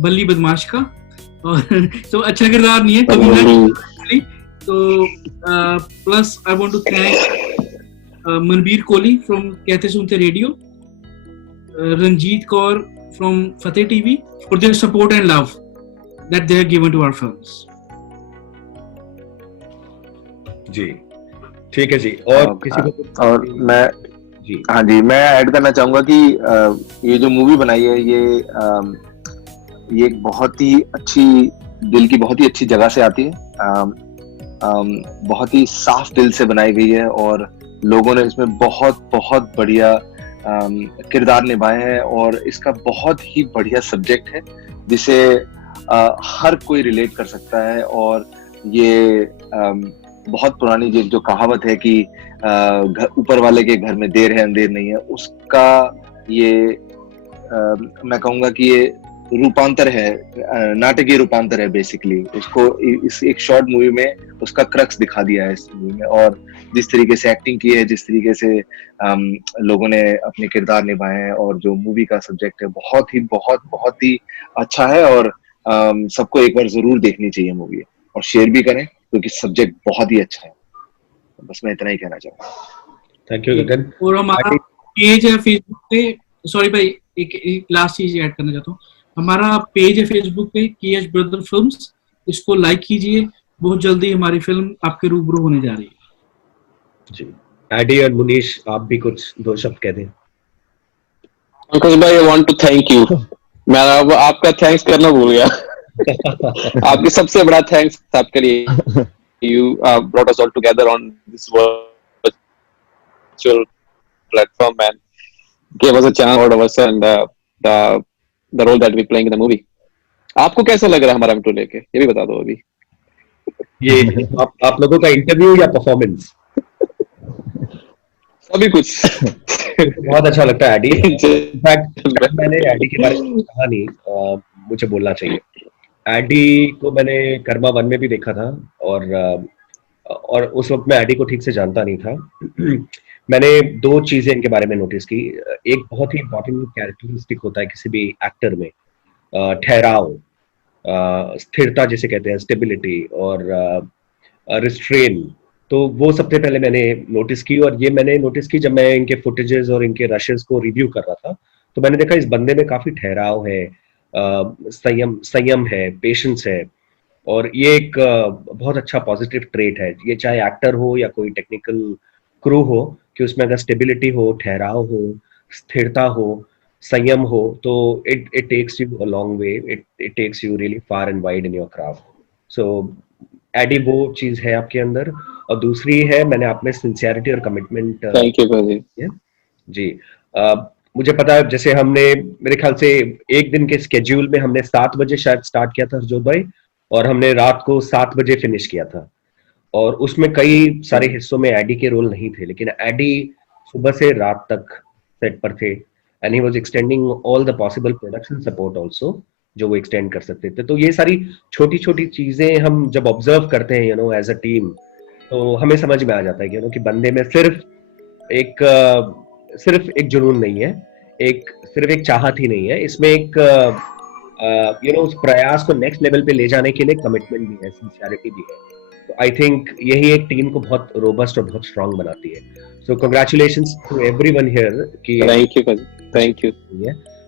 बल्ली बदमाश का। और तो अच्छा किरदार नहीं है कभी, तो plus I want to thank Manbir Kohli from Kehte Sunte radio, Ranjit Kaur from Fateh TV for their support and love that they have given to our films. जी ठीक है जी। और किसी को? और मैं जी हाँ जी, मैं ऐड करना चाहूंगा कि ये जो मूवी बनाई है ये एक बहुत ही अच्छी दिल की बहुत ही अच्छी जगह से आती है। बहुत ही साफ दिल से बनाई गई है, और लोगों ने इसमें बहुत बहुत बढ़िया किरदार निभाए हैं, और इसका बहुत ही बढ़िया सब्जेक्ट है जिसे हर कोई रिलेट कर सकता है। और ये बहुत पुरानी जो कहावत है कि ऊपर वाले के घर में देर है अंधेर नहीं है, उसका ये मैं कहूंगा कि ये रूपांतर है, नाटकीय रूपांतर है बेसिकली। उसको इस एक शॉर्ट मूवी में उसका क्रक्स दिखा दिया है इस मूवी में, और जिस तरीके से एक्टिंग की है, जिस तरीके से लोगों ने अपने किरदार निभाए हैं, और जो मूवी का सब्जेक्ट है बहुत ही अच्छा है। और सबको एक बार जरूर देखनी चाहिए मूवी, और शेयर भी करें क्योंकि सब्जेक्ट बहुत ही अच्छा है। बस मैं इतना ही कहना चाहूंगा। थैंक यू गगन। और हमारा पेज है फेसबुक पे, सॉरी भाई, एक लास्ट चीज ऐड करना चाहता हूँ। हमारा पेज है फेसबुक पे, KH ब्रदर फिल्म्स, इसको लाइक कीजिए। बहुत जल्दी हमारी फिल्म आपके रूबरू होने जा रही है जी। एडी और मुनीश, आप भी कुछ दो शब्द कह दें। पंकज भाई, I want to thank you. मैं आपका थैंक्स करना भूल गया। आपके सबसे बड़ा थैंक्स आपके लिए। You brought us all together on this virtual platform and gave us a chance out of us and the role that we're playing in the movie. आपको कैसा लग रहा है हमारा M2 लेके, ये भी बता दो अभी। ये आप लोगों का इंटरव्यू या परफॉर्मेंस? सभी कुछ। बहुत अच्छा लगता है एडी। इनफैक्ट मैंने एडी के बारे में कहा नहीं, मुझे बोलना चाहिए। एडी को मैंने कर्मा 1 में भी देखा था, और उस वक्त मैं एडी को ठीक से जानता नहीं था। मैंने 2 चीजें इनके बारे में नोटिस की। एक बहुत ही इंपॉर्टेंट कैरेक्टरिस्टिक होता है किसी भी एक्टर में, ठहराव, स्थिरता जिसे कहते हैं, स्टेबिलिटी और रिस्ट्रेन। तो वो सबसे पहले मैंने नोटिस की, और ये मैंने नोटिस की जब मैं इनके फुटेजेस और इनके रशेस को रिव्यू कर रहा था। तो मैंने देखा इस बंदे में काफी ठहराव है, संयम है, पेशेंस है, और ये एक बहुत अच्छा पॉजिटिव ट्रेट है। ये चाहे एक्टर हो या कोई टेक्निकल क्रू हो, कि उसमें अगर स्टेबिलिटी हो, ठहराव हो, स्थिरता हो, संयम हो, तो it takes you a long way, it takes you really far and wide in your craft. So Eddie वो चीज है आपके अंदर। और दूसरी है, मैंने आप में सिंसियरिटी और कमिटमेंट। थैंक यू भाई जी। मुझे पता है, जैसे हमने मेरे ख्याल से एक दिन के स्केड्यूल में हमने 7 बजे शायद स्टार्ट किया था हरजोत भाई, और हमने रात को 7 बजे फिनिश किया था। और उसमें कई सारे हिस्सों में एडी के रोल नहीं थे, लेकिन एडी सुबह से रात तक सेट पर थे, and he was extending all the possible production support also, जो वो एक्सटेंड कर सकते थे। तो ये सारी छोटी छोटी चीजें हम जब ऑब्जर्व करते हैं, you know, as a team, तो हमें समझ में आ जाता है कि बंदे में सिर्फ एक जुनून नहीं है, सिर्फ एक चाहत ही नहीं है, इसमें एक उस प्रयास को नेक्स्ट लेवल पे ले जाने के लिए कमिटमेंट भी है, सिंसियरिटी भी है। तो आई थिंक यही एक टीम को बहुत रोबस्ट और बहुत स्ट्रांग बनाती है। So congratulations to everyone here कि thank you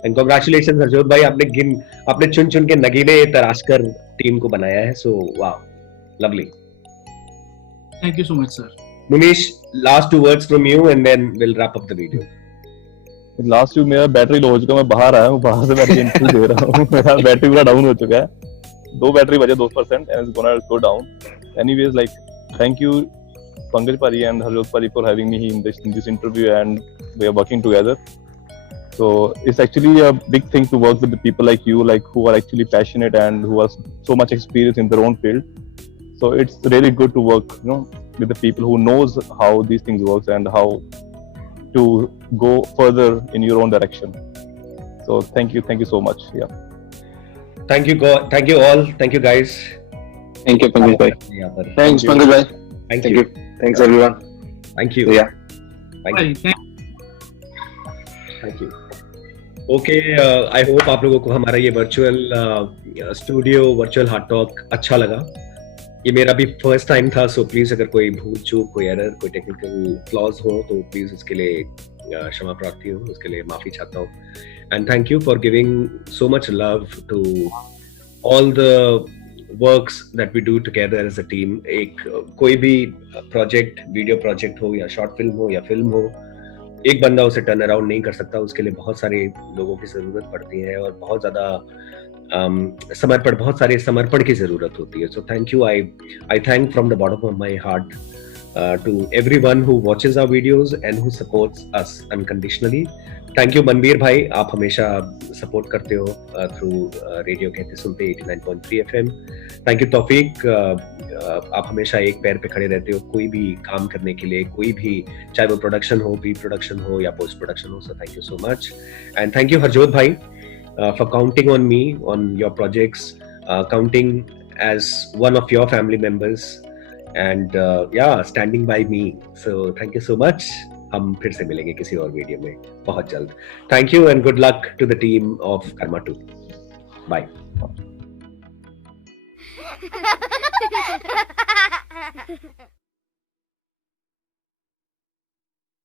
and congratulations Harjot bhai, आपने चुन चुन के नगीने तराश कर टीम को बनाया है। So wow, lovely. Thank you so much sir. Munish, last 2 words from you and then we'll wrap up the video. Last week मेरा बैटरी लो हो चुका, मैं बाहर आया हूँ, बाहर से मैं इंटरव्यू दे रहा हूँ, मेरा बैटरी पूरा डाउन हो चुका है, 2 बैटरी बचे 2% and it's gonna go down. Anyways, like thank you Pankaj Pari and Harjot Pari for having me in this interview, and we are working together. So it's actually a big thing to work with the people like you, like who are actually passionate and who have so much experience in their own field. So it's really good to work, you know, with the people who knows how these things works and how to go further in your own direction. So thank you so much. Yeah. Thank you all. Thank you guys. Thank you, Pankaj bhai. यहाँ पर. Thanks, Pankaj bhai. Thank Thank you. you. Thanks everyone. Thank you. Yeah. Thank you. Bye. Thank you. Okay, I hope आप लोगों को हमारा ये virtual studio virtual heart talk अच्छा लगा. ये मेरा भी फर्स्ट टाइम था, सो प्लीज अगर कोई भूल चूक, कोई एरर, कोई टेक्निकल फ्लॉज हो तो प्लीज उसके लिए क्षमा प्रार्थी हूँ, उसके लिए माफी चाहता हूँ. And thank you for giving so much love to all the works that we do together as a team. एक कोई भी प्रोजेक्ट, वीडियो प्रोजेक्ट हो या शॉर्ट फिल्म हो या फिल्म हो, एक बंदा उसे टर्न अराउंड नहीं कर सकता, उसके लिए बहुत सारे लोगों की जरूरत पड़ती है और बहुत ज्यादा बहुत सारे समर्पण की जरूरत होती है. So thank you. I thank from the bottom of my heart to everyone who watches our videos and who supports us unconditionally. Thank you Manveer भाई, आप हमेशा सपोर्ट करते हो through रेडियो कहते सुनते 89.3 FM. थैंक यू तौफीक, आप हमेशा एक पैर पे खड़े रहते हो कोई भी काम करने के लिए, कोई भी, चाहे वो प्रोडक्शन हो, प्री प्रोडक्शन हो या पोस्ट प्रोडक्शन हो. So thank you so much. And thank you Harjot भाई for counting on me on your projects, counting as one of your family members and standing by me. So thank you so much. हम फिर से मिलेंगे किसी और वीडियो में बहुत जल्द. Thank you and good luck to the team of Karma 2. Bye.